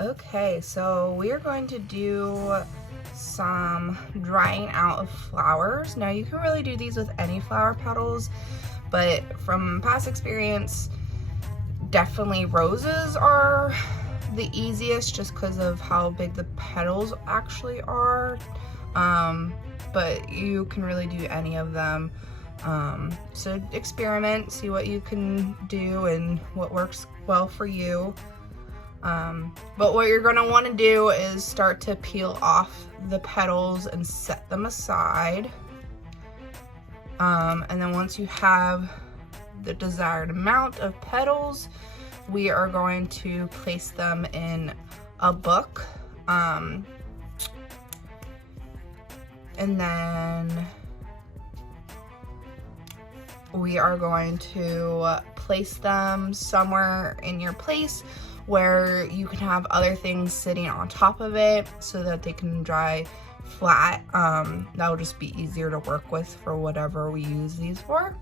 Okay, so we are going to do some drying out of flowers. Now you can really do these with any flower petals, but from past experience, definitely roses are the easiest just because of how big the petals actually are. But you can really do any of them. So experiment, see what you can do and what works well for you. But what you're gonna wanna do is start to peel off the petals and set them aside. And then once you have the desired amount of petals, we are going to place them in a book. And then we are going to place them somewhere in your place where you can have other things sitting on top of it so that they can dry flat. That will just be easier to work with for whatever we use these for.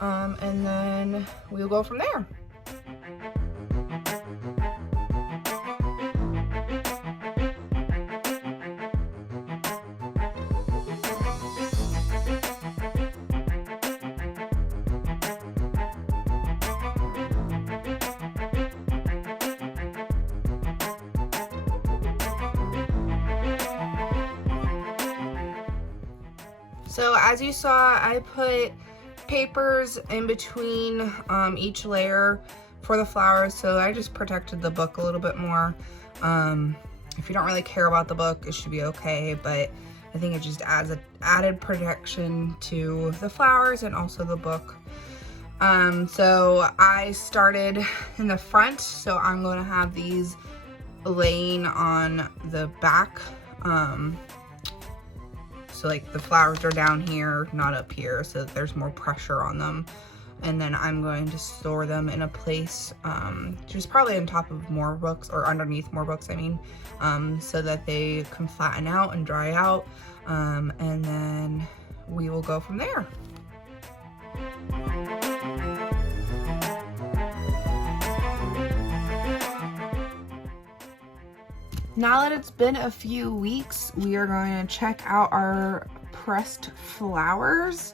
And then we'll go from there. So as you saw, I put papers in between each layer for the flowers, so I just protected the book a little bit more. If you don't really care about the book, it should be okay, but I think it just adds an added protection to the flowers and also the book. So I started in the front, so I'm going to have these laying on the back. So like the flowers are down here, not up here, so that there's more pressure on them. And then I'm going to store them in a place, just probably on top of more books, or underneath more books, I mean, so that they can flatten out and dry out. And then we will go from there. Now that it's been a few weeks, we are going to check out our pressed flowers,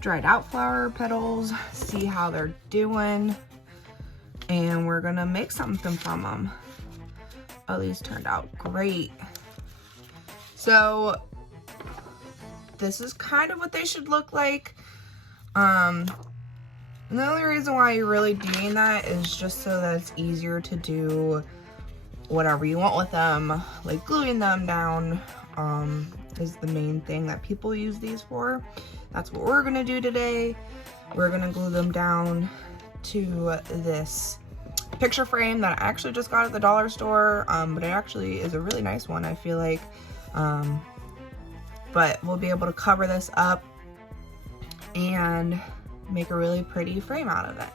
dried out flower petals, see how they're doing, and we're gonna make something from them. Oh, these turned out great. So this is kind of what they should look like. And the only reason why you're really doing that is just so that it's easier to do whatever you want with them, like gluing them down is the main thing that people use these for. That's what we're gonna do today. We're gonna glue them down to this picture frame that I actually just got at the dollar store, but it actually is a really nice one, I feel like. But we'll be able to cover this up and make a really pretty frame out of it.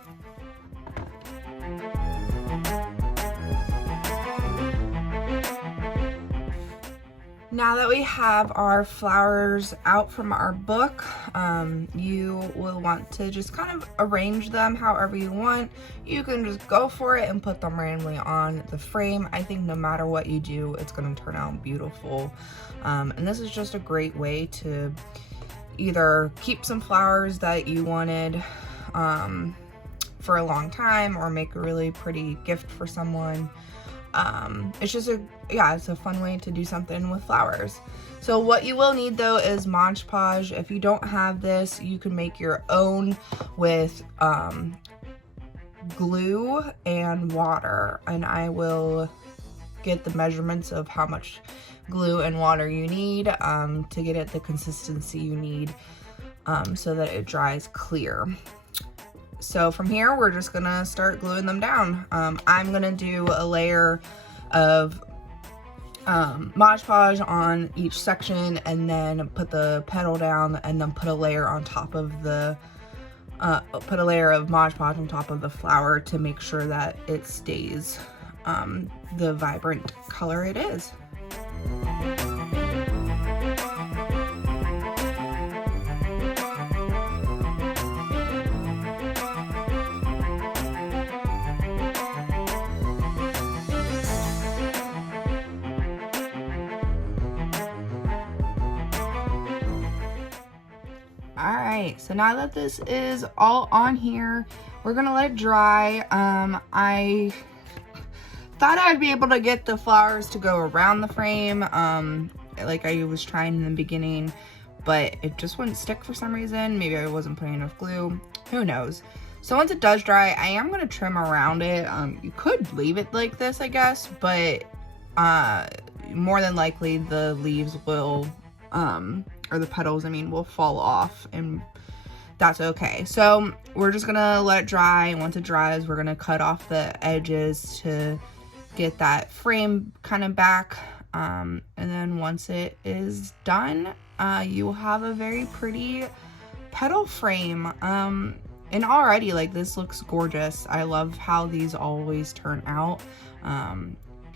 Now that we have our flowers out from our book, you will want to just kind of arrange them however you want. You can just go for it and put them randomly on the frame. I think no matter what you do, it's going to turn out beautiful. And this is just a great way to either keep some flowers that you wanted for a long time, or make a really pretty gift for someone. It's just it's a fun way to do something with flowers. So what you will need though is Mod Podge. If you don't have this, you can make your own with glue and water, and I will get the measurements of how much glue and water you need to get it the consistency you need so that it dries clear. So from here, we're just gonna start gluing them down. I'm gonna do a layer of Mod Podge on each section, and then put the petal down, and then put a layer on top of the put a layer of Mod Podge on top of the flower to make sure that it stays the vibrant color it is. All right, so now that this is all on here, we're gonna let it dry. I thought I'd be able to get the flowers to go around the frame, like I was trying in the beginning, but it just wouldn't stick for some reason. Maybe I wasn't putting enough glue, who knows. So once it does dry, I am gonna trim around it. You could leave it like this, I guess, but more than likely the leaves will, or the petals, I mean, will fall off, and that's okay. So we're just gonna let it dry. Once it dries, we're gonna cut off the edges to get that frame kind of back. And then once it is done, you will have a very pretty petal frame. And already, like, this looks gorgeous. I love how these always turn out.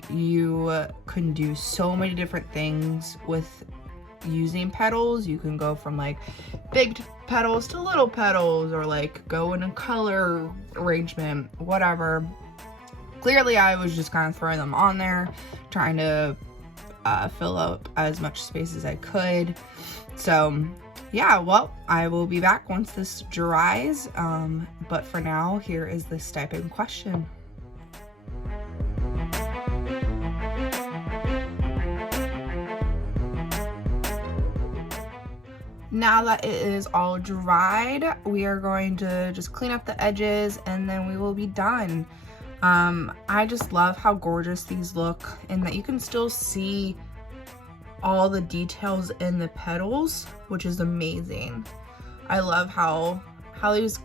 You can do so many different things with using petals. You can go from like big petals to little petals, or like go in a color arrangement, whatever. Clearly I was just kind of throwing them on there, trying to fill up as much space as I could. So yeah, well, I will be back once this dries, but for now, here is the stipend question. Now that it is all dried, we are going to just clean up the edges and then we will be done. I just love how gorgeous these look, and that you can still see all the details in the petals, which is amazing. I love how these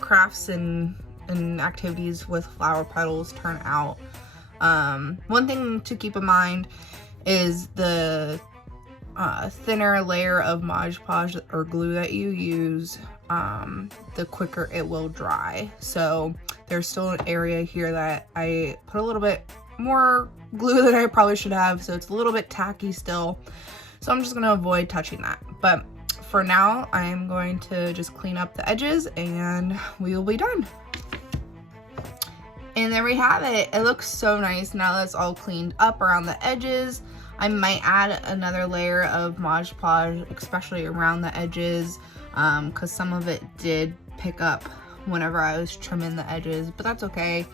crafts and activities with flower petals turn out. One thing to keep in mind is the thinner layer of Mod Podge or glue that you use, the quicker it will dry. So there's still an area here that I put a little bit more glue than I probably should have, so it's a little bit tacky still. So I'm just gonna avoid touching that. But for now, I'm going to just clean up the edges and we will be done. And there we have it. It looks so nice now that it's all cleaned up around the edges. I might add another layer of Mod Podge, especially around the edges, because some of it did pick up whenever I was trimming the edges, but that's okay.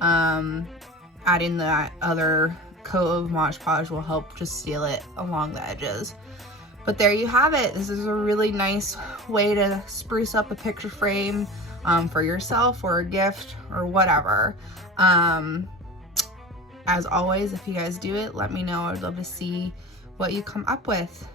Adding that other coat of Mod Podge will help just seal it along the edges. But there you have it. This is a really nice way to spruce up a picture frame for yourself or a gift or whatever. As always, if you guys do it, let me know. I'd love to see what you come up with.